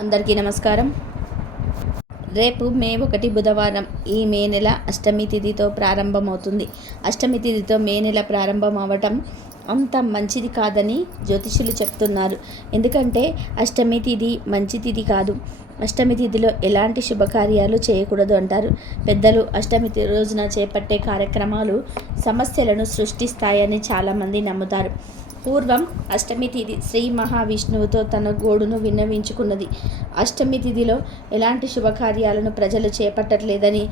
అందరికీ నమస్కారం. రేపు మే 1 బుధవారం. ఈ మే నెల అష్టమి తిథితో ప్రారంభమవుతుంది. అష్టమి తిథితో మే నెల ప్రారంభం అవ్వటం అంత మంచిది కాదని జ్యోతిషులు చెప్తున్నారు. ఎందుకంటే అష్టమి తిథి మంచి తిథి కాదు. అష్టమి తిథిలో ఎలాంటి శుభకార్యాలు చేయకూడదు అంటారు పెద్దలు. అష్టమి రోజున చేపట్టే కార్యక్రమాలు సమస్యలను సృష్టిస్తాయని చాలామంది నమ్ముతారు. పూర్వం అష్టమి తిథి శ్రీ మహావిష్ణువుతో తన గోడును విన్నవించుకున్నది. అష్టమి తిథిలో ఎలాంటి శుభకార్యాలను ప్రజలు చేపట్టట్లేదని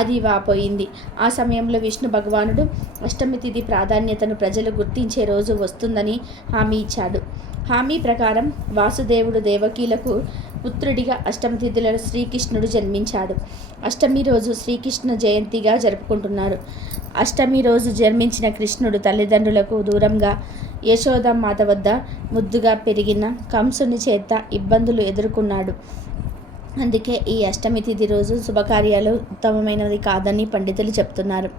అది వాపోయింది. ఆ సమయంలో విష్ణు భగవానుడు అష్టమి తిథి ప్రాధాన్యతను ప్రజలు గుర్తించే రోజు వస్తుందని హామీ ఇచ్చాడు. హామీ ప్రకారం వాసుదేవుడు దేవకీలకు పుత్రుడిగా అష్టమి తిథిలో శ్రీకృష్ణుడు జన్మించాడు. అష్టమి రోజు శ్రీకృష్ణ జయంతిగా జరుపుకుంటున్నారు. అష్టమి రోజు జన్మించిన కృష్ణుడు తల్లిదండ్రులకు దూరంగా యశోదమాత వద్ద ముద్దుగా పెరిగిన కంసుని చేత ఇబ్బందులు ఎదుర్కొన్నాడు. అందుకే ఈ అష్టమి తిథి రోజు శుభకార్యాలు ఉత్తమమైనది కాదని పండితులు చెప్తున్నారు.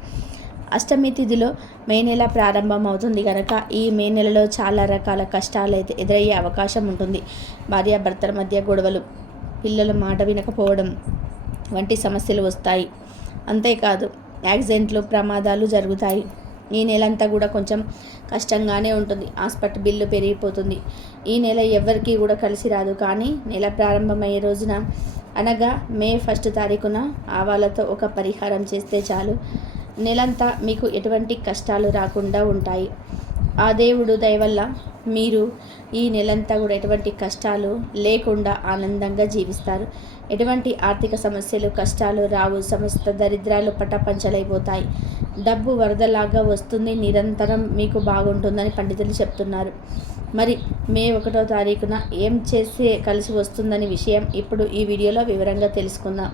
అష్టమి తిథిలో మే నెల ప్రారంభం అవుతుంది కనుక ఈ మే నెలలో చాలా రకాల కష్టాలు అయితే ఎదురయ్యే అవకాశం ఉంటుంది. భార్యాభర్తల మధ్య గొడవలు, పిల్లల మాట వినకపోవడం వంటి సమస్యలు వస్తాయి. అంతేకాదు యాక్సిడెంట్లు, ప్రమాదాలు జరుగుతాయి. ఈ నెలంతా కూడా కొంచెం కష్టంగానే ఉంటుంది. హాస్పిటల్ బిల్లు పెరిగిపోతుంది. ఈ నెల ఎవరికీ కూడా కలిసి రాదు. కానీ నెల ప్రారంభమయ్యే రోజున అనగా మే 1 తారీఖున ఆవాలతో ఒక పరిహారం చేస్తే చాలు, నెలంతా మీకు ఎటువంటి కష్టాలు రాకుండా ఉంటాయి. ఆ దేవుడు దయ వల్ల మీరు ఈ నెలంతా కూడా ఎటువంటి కష్టాలు లేకుండా ఆనందంగా జీవిస్తారు. ఎటువంటి ఆర్థిక సమస్యలు, కష్టాలు రావు. సమస్త దరిద్రాలు పటాపంచలైపోతాయి. డబ్బు వరదలాగా వస్తుంది. నిరంతరం మీకు బాగుంటుందని పండితులు చెప్తున్నారు. మరి మే 1వ తారీఖున ఏం చేస్తే కలిసి వస్తుందని విషయం ఇప్పుడు ఈ వీడియోలో వివరంగా తెలుసుకుందాం.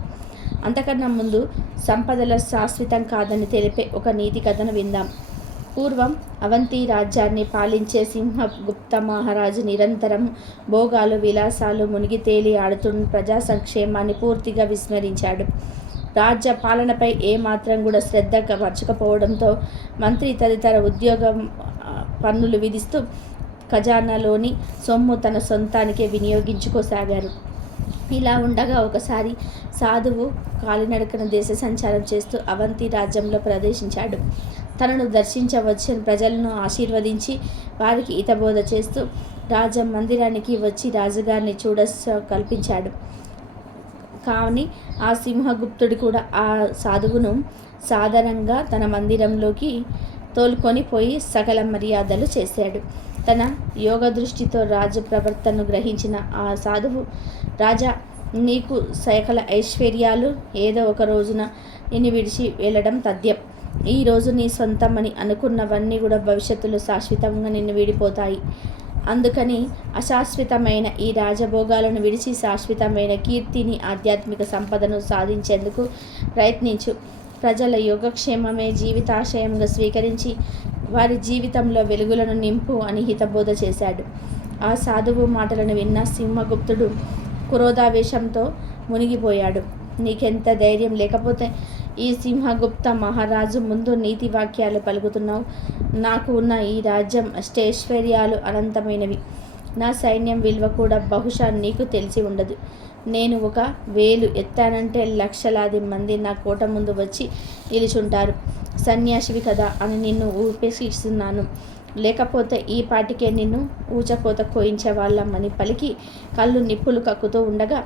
అంతకన్నా ముందు సంపదల శాశ్వతం కాదని తెలిపే ఒక నీతి కథను విందాం. పూర్వం అవంతి రాజ్యాన్ని పాలించే సింహగుప్త మహారాజు నిరంతరం భోగాలు, విలాసాలు మునిగి తేలి ఆడుతున్న ప్రజా సంక్షేమాన్ని పూర్తిగా విస్మరించాడు. రాజ్య పాలనపై ఏమాత్రం కూడా శ్రద్ధ పరచకపోవడంతో మంత్రి తదితర ఉద్యోగం పన్నులు విధిస్తూ ఖజానాలోని సొమ్ము తన సొంతానికే వినియోగించుకోసాగారు. ఇలా ఉండగా ఒకసారి సాధువు కాలినడకన దేశ సంచారం చేస్తూ అవంతి రాజ్యంలో ప్రవేశించాడు. తనను దర్శించవచ్చిన ప్రజలను ఆశీర్వదించి వారికి హితబోధ చేస్తూ రాజ మందిరానికి వచ్చి రాజుగారిని కల్పించాడు. కానీ ఆ సింహగుప్తుడు కూడా ఆ సాధువును సాధారణంగా తన మందిరంలోకి తోలుకొని పోయి సకల మర్యాదలు చేశాడు. తన యోగ దృష్టితో రాజు ప్రవర్తనను గ్రహించిన ఆ సాధువు, రాజా, నీకు సకల ఐశ్వర్యాలు ఏదో ఒక రోజున నిన్ను విడిచి వెళ్ళడం తథ్యం. ఈరోజు నీ సొంతమని అనుకున్నవన్నీ కూడా భవిష్యత్తులో శాశ్వతంగా నిన్ను విడిపోతాయి. అందుకని అశాశ్వతమైన ఈ రాజభోగాలను విడిచి శాశ్వతమైన కీర్తిని, ఆధ్యాత్మిక సంపదను సాధించేందుకు ప్రయత్నించు. ప్రజల యోగక్షేమమే జీవితాశయంగా స్వీకరించి వారి జీవితంలో వెలుగులను నింపు అని హితబోధ చేశాడు. ఆ సాధువు మాటలను విన్న సింహగుప్తుడు క్రోధావేశంతో మునిగిపోయాడు. నీకెంత ధైర్యం లేకపోతే ఈ సింహగుప్త మహారాజు ముందు నీతి వాక్యాలు పలుకుతున్నావు? నాకు ఉన్న ఈ రాజ్యం అష్టైశ్వర్యాలు అనంతమైనవి. నా సైన్యం విలువ కూడా బహుశా నీకు తెలిసి ఉండదు. నేను ఒక వేలు ఎత్తానంటే లక్షలాది మంది నా కోట ముందు వచ్చి నిలుచుంటారు. సన్యాసివి కదా అని నిన్ను ఉపేక్షిస్తున్నాను. లేకపోతే ఈ పాటికే నిన్ను ఊచకోత కోయించే వాళ్ళమని పలికి కళ్ళు నిప్పులు కక్కుతూ ఉండగా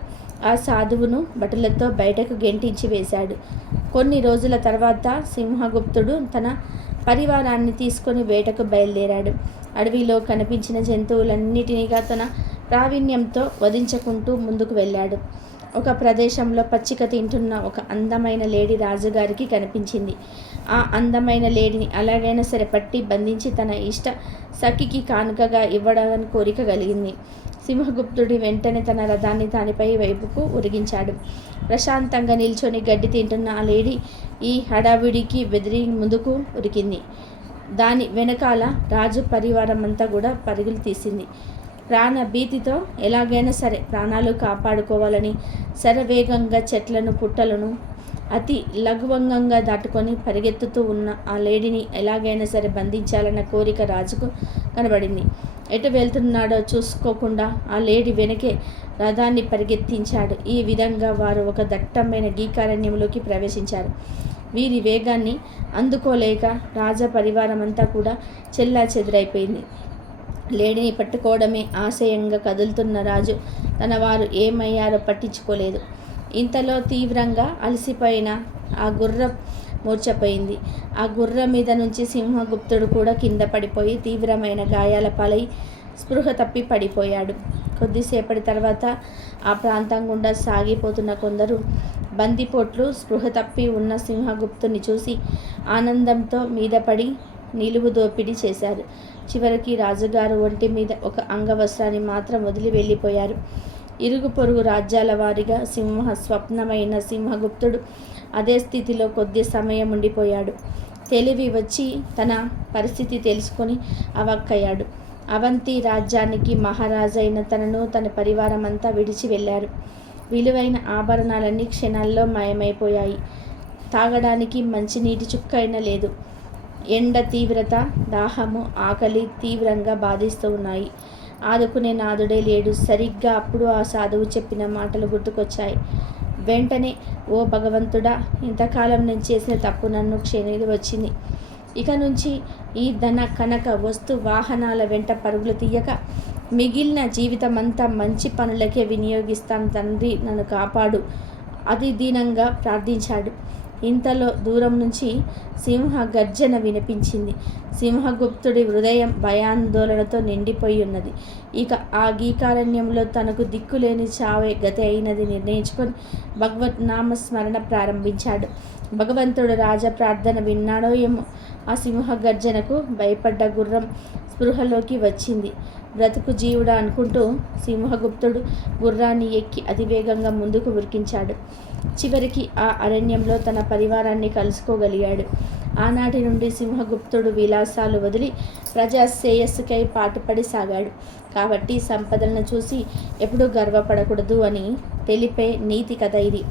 ఆ సాధువును బట్టలతో బయటకు గెంటించి వేశాడు. కొన్ని రోజుల తర్వాత సింహగుప్తుడు తన పరివారాన్ని తీసుకొని వేటకు బయలుదేరాడు. అడవిలో కనిపించిన జంతువులన్నిటినీగా తన ప్రావీణ్యంతో వధించుకుంటూ ముందుకు వెళ్ళాడు. ఒక ప్రదేశంలో పచ్చిక తింటున్న ఒక అందమైన లేడీ రాజుగారికి కనిపించింది. ఆ అందమైన లేడీని అలాగైనా సరే పట్టి బంధించి తన ఇష్ట సఖికి కానుకగా ఇవ్వడానికి కోరిక కలిగింది. సింహగుప్తుడి వెంటనే తన రథాన్ని దానిపై వైపుకు ఉరిగించాడు. ప్రశాంతంగా నిల్చొని గడ్డి తింటున్న ఆ లేడీ ఈ హడావిడికి బెదిరి ముందుకు ఉరికింది. దాని వెనకాల రాజు పరివారం అంతా కూడా పరుగులు తీసింది. ప్రాణ భీతితో ఎలాగైనా సరే ప్రాణాలు కాపాడుకోవాలని శరవేగంగా చెట్లను, పుట్టలను అతి లఘువంగంగా దాటుకొని పరిగెత్తుతూ ఉన్న ఆ లేడీని ఎలాగైనా సరే బంధించాలన్న కోరిక రాజుకు కనబడింది. ఎటు వెళ్తున్నాడో చూసుకోకుండా ఆ లేడీ వెనకే రథాన్ని పరిగెత్తించాడు. ఈ విధంగా వారు ఒక దట్టమైన గీకారణ్యంలోకి ప్రవేశించారు. వీరి వేగాన్ని అందుకోలేక రాజ పరివారం అంతా కూడా చెల్లా చెదురైపోయింది. లేడీని పట్టుకోవడమే ఆశయంగా కదులుతున్న రాజు తన వారు ఏమయ్యారో పట్టించుకోలేదు. ఇంతలో తీవ్రంగా అలసిపోయిన ఆ గుర్రం మూర్చపోయింది. ఆ గుర్రం మీద నుంచి సింహగుప్తుడు కూడా కింద పడిపోయి తీవ్రమైన గాయాల పాలై స్పృహ తప్పి పడిపోయాడు. కొద్దిసేపటి తర్వాత ఆ ప్రాంతం గుండా సాగిపోతున్న కొందరు బందిపోట్లు స్పృహ తప్పి ఉన్న సింహగుప్తుని చూసి ఆనందంతో మీద పడి నిలువు దోపిడీ చేశారు. చివరికి రాజుగారు ఒంటి మీద ఒక అంగవస్త్రాన్ని మాత్రం వదిలి వెళ్ళిపోయారు. ఇరుగు పొరుగు రాజ్యాల వారిగా స్వప్నమైన సింహగుప్తుడు అదే స్థితిలో కొద్ది సమయం ఉండిపోయాడు. తెలివి వచ్చి తన పరిస్థితి తెలుసుకొని అవక్కయ్యాడు. అవంతి రాజ్యానికి మహారాజైన తనను తన పరివారం అంతా విడిచి వెళ్ళారు. విలువైన ఆభరణాలన్నీ క్షణాల్లో మాయమైపోయాయి. తాగడానికి మంచినీటి చుక్కైనా లేదు. ఎండ తీవ్రత, దాహము, ఆకలి తీవ్రంగా బాధిస్తూ ఉన్నాయి. ఆదుకునే నాదుడే లేడు. సరిగ్గా అప్పుడు ఆ సాధువు చెప్పిన మాటలు గుర్తుకొచ్చాయి. వెంటనే, ఓ భగవంతుడా, ఇంతకాలం నేను చేసిన తప్పు నన్ను వచ్చింది. ఇక నుంచి ఈ ధన కనక వస్తు వాహనాల వెంట పరుగులు తీయక మిగిలిన జీవితమంతా మంచి పనులకే వినియోగిస్తాను తండ్రి, నన్ను కాపాడు అది దీనంగా ప్రార్థించాడు. ఇంతలో దూరం నుంచి సింహ గర్జన వినిపించింది. సింహగుప్తుడి హృదయం భయాందోళనతో నిండిపోయి ఉన్నది. ఇక ఆ గీకారణ్యంలో తనకు దిక్కులేని చావే గతి అయినది నిర్ణయించుకొని భగవత్ నామస్మరణ ప్రారంభించాడు. భగవంతుడు రాజ ప్రార్థన విన్నాడో ఏమో, ఆ సింహ గర్జనకు భయపడ్డ గుర్రం స్పృహలోకి వచ్చింది. బ్రతుకు జీవుడా అనుకుంటూ సింహగుప్తుడు గుర్రాన్ని ఎక్కి అతివేగంగా ముందుకు ఉరికించాడు. చివరికి ఆ అరణ్యంలో తన పరివారాన్ని కలుసుకోగలిగాడు. ఆనాటి నుండి సింహగుప్తుడు విలాసాలు వదిలి ప్రజా శ్రేయస్సుకై పాటుపడి సాగాడు. కాబట్టి సంపదలను చూసి ఎప్పుడూ గర్వపడకూడదు అని తెలిపే నీతి కథ ఇది.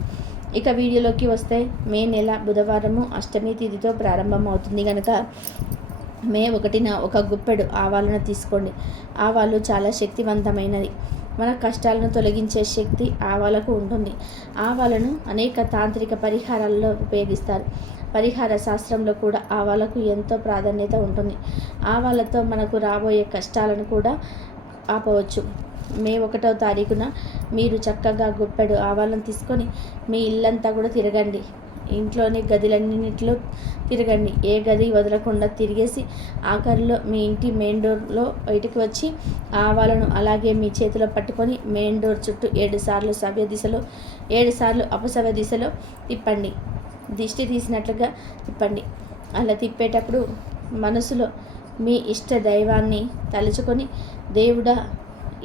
ఇక వీడియోలోకి వస్తే, మే నెల బుధవారము అష్టమి తిథితో ప్రారంభమవుతుంది కనుక మే 1న ఒక గుప్పెడు ఆవాలను తీసుకోండి. ఆవాలు చాలా శక్తివంతమైనది. మన కష్టాలను తొలగించే శక్తి ఆవాలకు ఉంటుంది. ఆవాలను అనేక తాంత్రిక పరిహారాల్లో ఉపయోగిస్తారు. పరిహార శాస్త్రంలో కూడా ఆవాలకు ఎంతో ప్రాధాన్యత ఉంటుంది. ఆవాలతో మనకు రాబోయే కష్టాలను కూడా ఆపవచ్చు. మే 1వ తారీఖున మీరు చక్కగా గుప్పెడు ఆవాలను తీసుకొని మీ ఇల్లంతా కూడా తిరగండి. ఇంట్లోని గదులన్నింటిలో తిరగండి. ఏ గది వదలకుండా తిరిగేసి ఆఖరిలో మీ ఇంటి మెయిన్ డోర్లో బయటకు వచ్చి ఆవాలను అలాగే మీ చేతిలో పట్టుకొని మెయిన్ డోర్ చుట్టూ 7 సార్లు సవ్య దిశలో 7 సార్లు అపసవ్య దిశలో తిప్పండి. దిష్టి తీసినట్లుగా తిప్పండి. అలా తిప్పేటప్పుడు మనసులో మీ ఇష్ట దైవాన్ని తలుచుకొని, దేవుడా,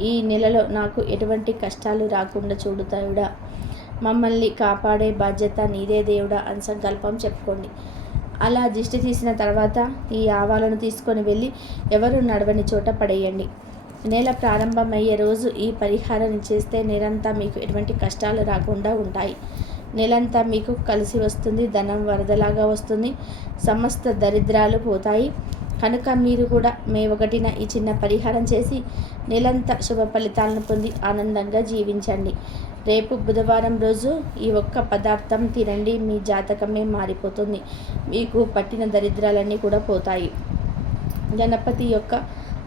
ఈ నెలలో నాకు ఎటువంటి కష్టాలు రాకుండా చూడుతాయుడా, మమ్మల్ని కాపాడే బాధ్యత నీదే దేవుడా అని సంకల్పం చెప్పుకోండి. అలా దిష్టి తీసిన తర్వాత ఈ ఆవాలను తీసుకొని వెళ్ళి ఎవరు నడవని చోట పడేయండి. నెల ప్రారంభమయ్యే రోజు ఈ పరిహారాన్ని చేస్తే నెలంతా మీకు ఎటువంటి కష్టాలు రాకుండా ఉంటాయి. నెలంతా మీకు కలిసి వస్తుంది. ధనం వరదలాగా వస్తుంది. సమస్త దరిద్రాలు పోతాయి. కనుక మీరు కూడా మే 1న ఈ చిన్న పరిహారం చేసి నెలంతా శుభ ఫలితాలను పొంది ఆనందంగా జీవించండి. రేపు బుధవారం రోజు ఈ ఒక్క పదార్థం తినండి. మీ జాతకమే మారిపోతుంది. మీకు పట్టిన దరిద్రాలన్నీ కూడా పోతాయి. గణపతి యొక్క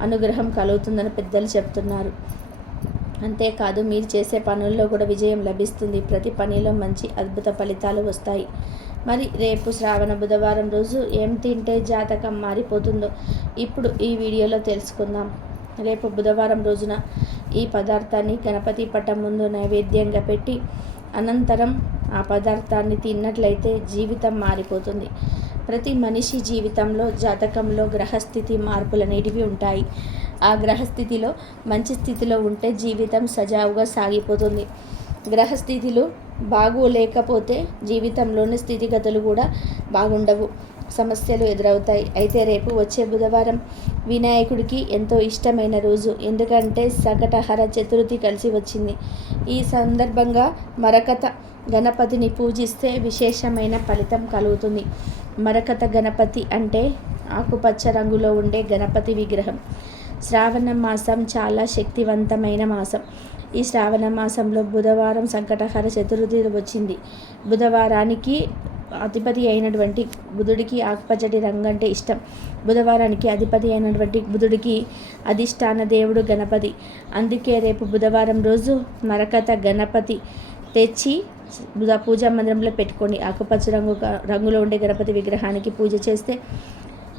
అనుగ్రహం కలుగుతుందని పెద్దలు చెప్తున్నారు. అంతేకాదు, మీరు చేసే పనుల్లో కూడా విజయం లభిస్తుంది. ప్రతి పనిలో మంచి అద్భుత ఫలితాలు వస్తాయి. మరి రేపు శ్రావణ బుధవారం రోజు ఏం తింటే జాతకం మారిపోతుందో ఇప్పుడు ఈ వీడియోలో తెలుసుకుందాం. రేపు బుధవారం రోజున ఈ పదార్థాన్ని గణపతి పటం ముందు నైవేద్యంగా పెట్టి అనంతరం ఆ పదార్థాన్ని తిన్నట్లయితే జీవితం మారిపోతుంది. ప్రతి మనిషి జీవితంలో జాతకంలో గ్రహస్థితి మార్పులు అనేటివి ఉంటాయి. ఆ గ్రహస్థితిలో మంచి స్థితిలో ఉంటే జీవితం సజావుగా సాగిపోతుంది. గ్రహస్థితులు బాగోలేకపోతే జీవితంలోని స్థితిగతులు కూడా బాగుండవు, సమస్యలు ఎదురవుతాయి. అయితే రేపు వచ్చే బుధవారం వినాయకుడికి ఎంతో ఇష్టమైన రోజు. ఎందుకంటే సంకటహర చతుర్థి కలిసి వచ్చింది. ఈ సందర్భంగా మరకత గణపతిని పూజిస్తే విశేషమైన ఫలితం కలుగుతుంది. మరకత గణపతి అంటే ఆకుపచ్చ రంగులో ఉండే గణపతి విగ్రహం. శ్రావణ మాసం చాలా శక్తివంతమైన మాసం. ఈ శ్రావణ మాసంలో బుధవారం సంకటహర చతుర్థి వచ్చింది. బుధవారానికి అధిపతి అయినటువంటి బుధుడికి ఆకుపచ్చటి రంగు అంటే ఇష్టం. బుధవారానికి అధిపతి అయినటువంటి బుధుడికి అధిష్టాన దేవుడు గణపతి. అందుకే రేపు బుధవారం రోజు మరకత గణపతి తెచ్చి పూజా మందిరంలో పెట్టుకోండి. ఆకుపచ్చ రంగులో ఉండే గణపతి విగ్రహానికి పూజ చేస్తే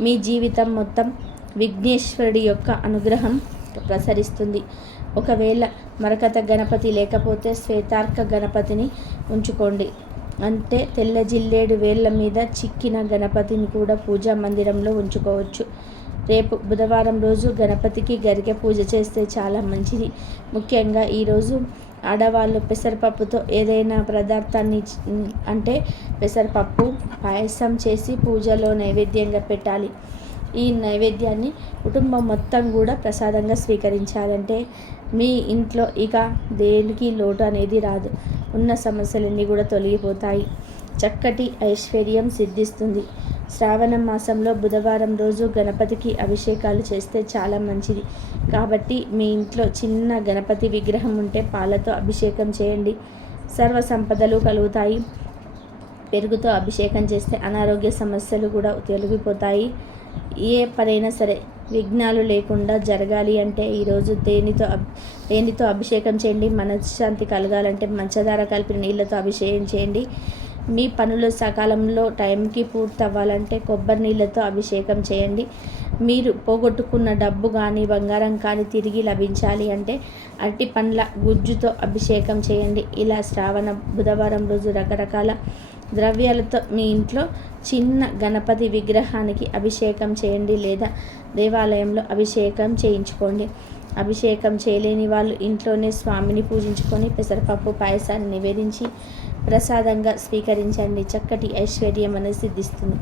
మీ జీవితం మొత్తం విఘ్నేశ్వరుడి యొక్క అనుగ్రహం ప్రసరిస్తుంది. ఒకవేళ మరకత గణపతి లేకపోతే శ్వేతార్క గణపతిని ఉంచుకోండి. అంటే తెల్ల జిల్లేడు వేళ్ళ మీద చిక్కిన గణపతిని కూడా పూజా మందిరంలో ఉంచుకోవచ్చు. రేపు బుధవారం రోజు గణపతికి గరికె పూజ చేస్తే చాలా మంచిది. ముఖ్యంగా ఈరోజు ఆడవాళ్ళు పెసరపప్పుతో ఏదైనా పదార్థాన్ని అంటే పెసరపప్పు పాయసం చేసి పూజలో నైవేద్యంగా పెట్టాలి. ఈ నైవేద్యాన్ని కుటుంబం మొత్తం కూడా ప్రసాదంగా స్వీకరించాలంటే మీ ఇంట్లో ఇక దేనికి లోటు అనేది రాదు. ఉన్న సమస్యలన్నీ కూడా తొలగిపోతాయి. చక్కటి ఐశ్వర్యం సిద్ధిస్తుంది. శ్రావణ మాసంలో బుధవారం రోజు గణపతికి అభిషేకాలు చేస్తే చాలా మంచిది. కాబట్టి మీ ఇంట్లో చిన్న గణపతి విగ్రహం ఉంటే పాలతో అభిషేకం చేయండి. సర్వ సంపదలు కలుగుతాయి. పెరుగుతో అభిషేకం చేస్తే అనారోగ్య సమస్యలు కూడా తొలగిపోతాయి. ఏ పనైనా సరే విఘ్నాలు లేకుండా జరగాలి అంటే ఈరోజు దేనితో అభిషేకం చేయండి. మనశ్శాంతి కలగాలంటే పంచదార కలిపిన నీళ్ళతో అభిషేకం చేయండి. మీ పనులు సకాలంలో టైంకి పూర్తి అవ్వాలంటే కొబ్బరి నీళ్ళతో అభిషేకం చేయండి. మీరు పోగొట్టుకున్న డబ్బు కానీ బంగారం కానీ తిరిగి లభించాలి అంటే అరటి పండ్ల గుజ్జుతో అభిషేకం చేయండి. ఇలా శ్రావణ బుధవారం రోజు రకరకాల ద్రవ్యాలతో మీ ఇంట్లో చిన్న గణపతి విగ్రహానికి అభిషేకం చేయండి లేదా దేవాలయంలో అభిషేకం చేయించుకోండి. అభిషేకం చేయలేని వాళ్ళు ఇంట్లోనే స్వామిని పూజించుకొని పెసరపప్పు పాయసాన్ని నివేదించి ప్రసాదంగా స్వీకరించండి. చక్కటి ఐశ్వర్యం అనేది సిద్ధిస్తుంది.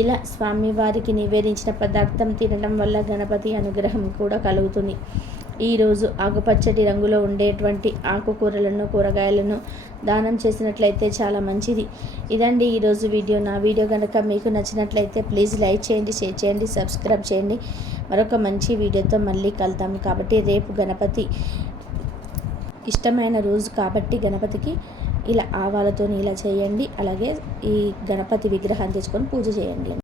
ఇలా స్వామివారికి నివేదించిన పదార్థం తినడం వల్ల గణపతి అనుగ్రహం కూడా కలుగుతుంది. ఈరోజు ఆకుపచ్చటి రంగులో ఉండేటువంటి ఆకుకూరలను కూరగాయలను దానం చేసినట్లయితే చాలా మంచిది. ఇదండి ఈరోజు వీడియో. నా వీడియో కనుక మీకు నచ్చినట్లయితే ప్లీజ్ లైక్ చేయండి, షేర్ చేయండి, సబ్స్క్రైబ్ చేయండి. మరొక మంచి వీడియోతో మళ్ళీ కలుద్దాం. కాబట్టి రేపు గణపతి ఇష్టమైన రోజు కాబట్టి గణపతికి ఇలా ఆవాలతో ఇలా చేయండి. అలాగే ఈ గణపతి విగ్రహాన్ని తెచ్చుకొని పూజ చేయండి.